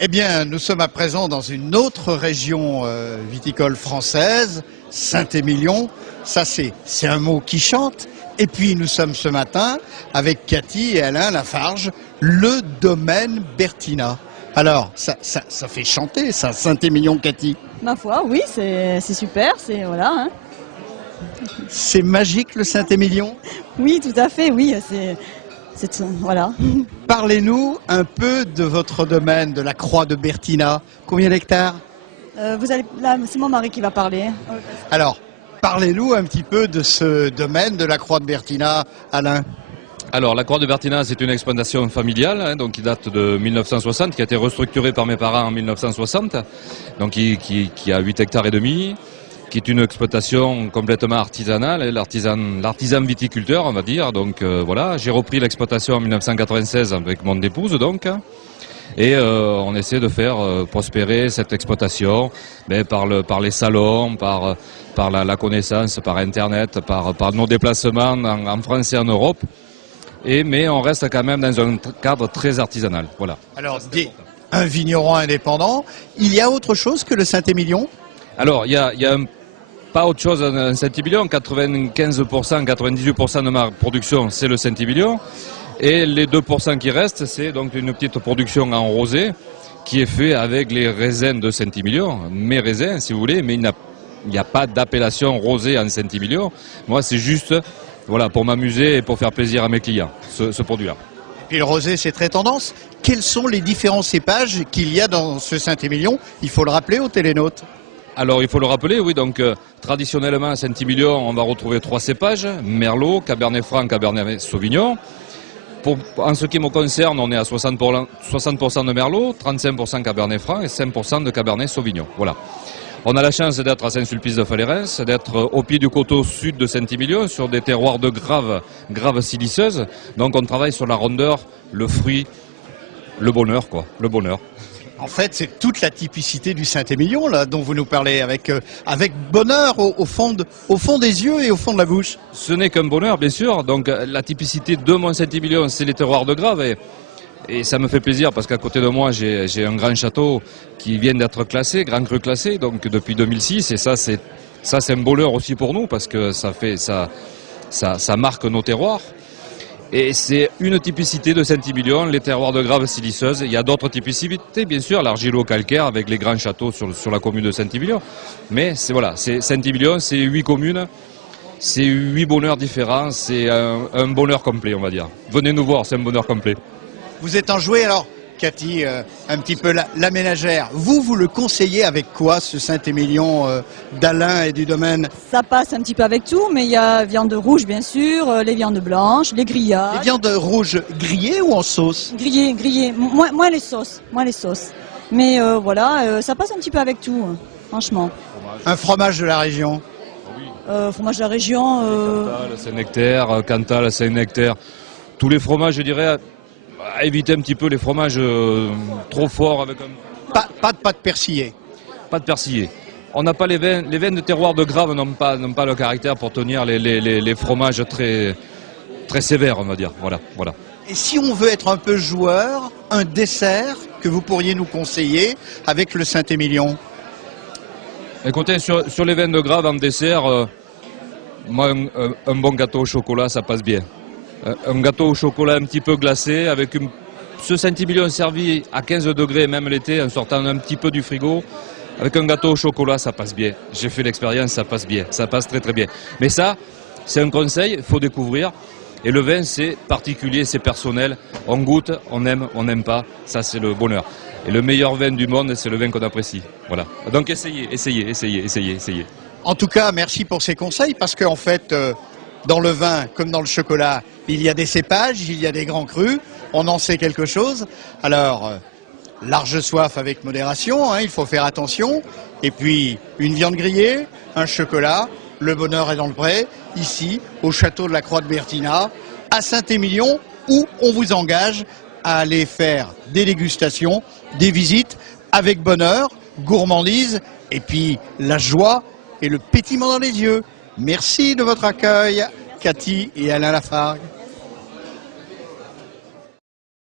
Eh bien, nous sommes à présent dans une autre région viticole française, Saint-Émilion. Ça, c'est un mot qui chante. Et puis, nous sommes ce matin avec Cathy et Alain Lafarge, le domaine Bertina. Alors, ça fait chanter, ça, Saint-Émilion, Cathy. Ma foi, oui, c'est super, c'est voilà. Hein. C'est magique, le Saint-Émilion. Oui, tout à fait, oui, c'est voilà. Parlez-nous un peu de votre domaine, de la Croix de Bertina. Combien d'hectares? Là, c'est mon mari qui va parler. Alors, parlez-nous un petit peu de ce domaine de la Croix de Bertina, Alain. Alors, la Croix de Bertina, c'est une exploitation familiale, hein, donc qui date de 1960, qui a été restructurée par mes parents en 1960, donc qui a 8 hectares et demi, qui est une exploitation complètement artisanale, l'artisan viticulteur, on va dire. Donc voilà, j'ai repris l'exploitation en 1996 avec mon épouse, donc. Et on essaie de faire prospérer cette exploitation par les salons, par la connaissance, par Internet, par nos déplacements en France et en Europe. Mais on reste quand même dans un cadre très artisanal. Voilà. Alors, un vigneron indépendant, il y a autre chose que le Saint-Émilion? Alors, il y a pas autre chose en Saint-Émilion. 95%, 98% de ma production, c'est le Saint-Émilion. Et les 2% qui restent, c'est donc une petite production en rosé qui est fait avec les raisins de Saint-Émilion. Mes raisins, si vous voulez, mais il n'y a pas d'appellation rosé en Saint-Émilion. Moi, c'est juste voilà, pour m'amuser et pour faire plaisir à mes clients, ce produit-là. Et le rosé, c'est très tendance. Quels sont les différents cépages qu'il y a dans ce Saint-Émilion? Il faut le rappeler aux télénautes. Alors, il faut le rappeler, oui, donc traditionnellement à Saint-Émilion, on va retrouver 3 cépages, Merlot, Cabernet Franc, Cabernet Sauvignon. En ce qui me concerne, on est à 60% de Merlot, 35% Cabernet Franc et 5% de Cabernet Sauvignon. Voilà. On a la chance d'être à Saint-Sulpice-de-Falérens, d'être au pied du coteau sud de Saint-Émilion, sur des terroirs de graves siliceuses. Donc on travaille sur la rondeur, le fruit, le bonheur, quoi, le bonheur. En fait, c'est toute la typicité du Saint-Émilion là dont vous nous parlez, avec bonheur au fond des yeux et au fond de la bouche. Ce n'est qu'un bonheur, bien sûr. Donc la typicité de mon Saint-Émilion, c'est les terroirs de Graves. Et ça me fait plaisir parce qu'à côté de moi, j'ai un grand château qui vient d'être classé, Grand Cru classé, donc depuis 2006. Et ça, c'est un bonheur aussi pour nous parce que ça marque nos terroirs. Et c'est une typicité de Saint-Émilion, les terroirs de graves siliceuses. Il y a d'autres typicités, bien sûr, l'argilo-calcaire avec les grands châteaux sur la commune de Saint-Émilion. Mais c'est Saint-Émilion, c'est 8 communes, c'est 8 bonheurs différents, c'est un bonheur complet, on va dire. Venez nous voir, c'est un bonheur complet. Vous êtes enjoué alors, Cathy, un petit peu la ménagère. Vous le conseillez avec quoi, ce Saint-Émilion d'Alain et du domaine? Ça passe un petit peu avec tout, mais il y a viande rouge bien sûr, les viandes blanches, les grillades. Les viandes rouges grillées ou en sauce? Grillées, moins les sauces, Mais voilà, ça passe un petit peu avec tout, franchement. Un fromage de la région? Fromage de la région. Cantal, Saint-Nectaire, Cantal, Saint-Nectaire. Tous les fromages, je dirais, à éviter un petit peu les fromages trop forts avec un... Pas de pâte persillée. Pas de persillé. On n'a pas les vins de terroir de Graves n'ont pas le caractère pour tenir les fromages très, très sévères, on va dire. Voilà. Et si on veut être un peu joueur, un dessert que vous pourriez nous conseiller avec le Saint-Émilion? Écoutez, sur les vins de Graves en dessert, moi, un bon gâteau au chocolat, ça passe bien. Un gâteau au chocolat un petit peu glacé, avec ce Saint-Émilion servi à 15 degrés, même l'été, en sortant un petit peu du frigo. Avec un gâteau au chocolat, ça passe bien. J'ai fait l'expérience, ça passe bien. Ça passe très très bien. Mais ça, c'est un conseil, il faut découvrir. Et le vin, c'est particulier, c'est personnel. On goûte, on aime, on n'aime pas. Ça, c'est le bonheur. Et le meilleur vin du monde, c'est le vin qu'on apprécie. Voilà. Donc essayez. En tout cas, merci pour ces conseils, parce qu'en fait, dans le vin, comme dans le chocolat, il y a des cépages, il y a des grands crus. On en sait quelque chose. Alors, large soif avec modération, hein, il faut faire attention. Et puis, une viande grillée, un chocolat, le bonheur est dans le pré, ici, au château de la Croix de Bertina, à Saint-Émilion, où on vous engage à aller faire des dégustations, des visites, avec bonheur, gourmandise, et puis la joie et le pétillement dans les yeux. Merci de votre accueil, Cathy et Alain Lafargue.